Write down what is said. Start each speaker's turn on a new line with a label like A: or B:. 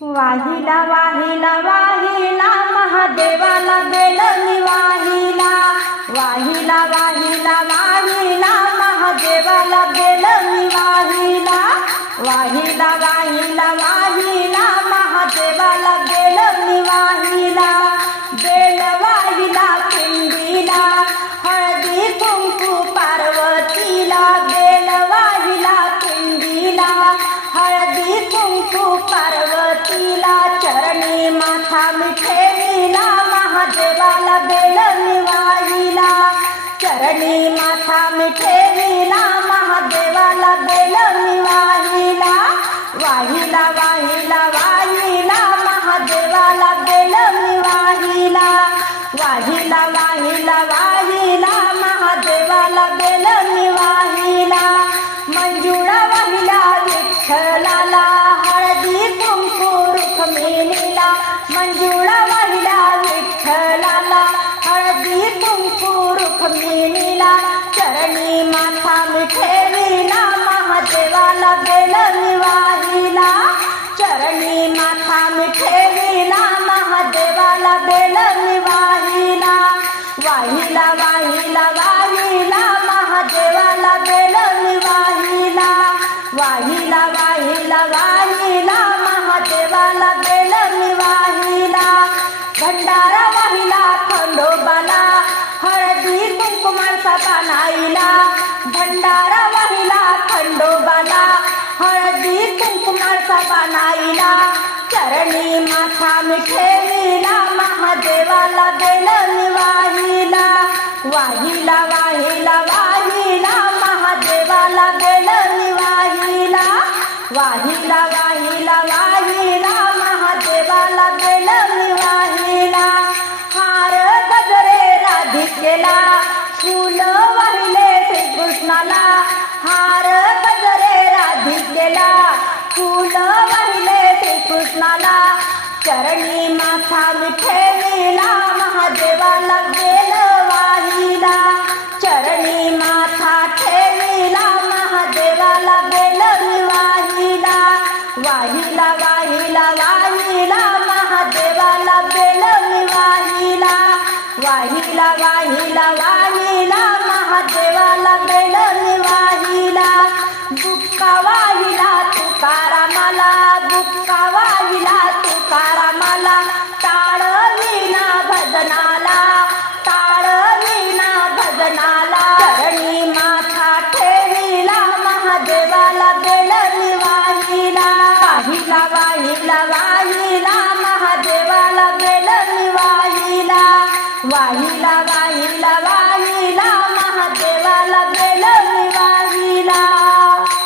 A: वाहिला वाहिला वाहिला महादेवाला बेल वाहिला वाहिला वाहिला वाहिला महादेवाला बेल वाहिला वाहिला वाहिला वाहिला महादेवाला बेल कुंकुमाचा पानाईला भंडारा वाहिला खंडोबाला हळदी कुंकुमाचा पानाईला चरणी माथा मिठेला महादेवाला निवाहिला वाहिला वाहिला माथा मिठेला महादेवाला बेल वाहिला चरणी माथा ठेविला महादेवाला बेल वाहिला वाहिला वाहिला वाहिला महादेवाला बेल वाहिला वाहिला वाहिला वाहिला महादेवाला बेल वाहिला दुःख वाहिला तुकारामाला वाहिला वाहिला महादेवाला बेल मी वाहिला. वाहिला वाहिला वाहिला महादेवाला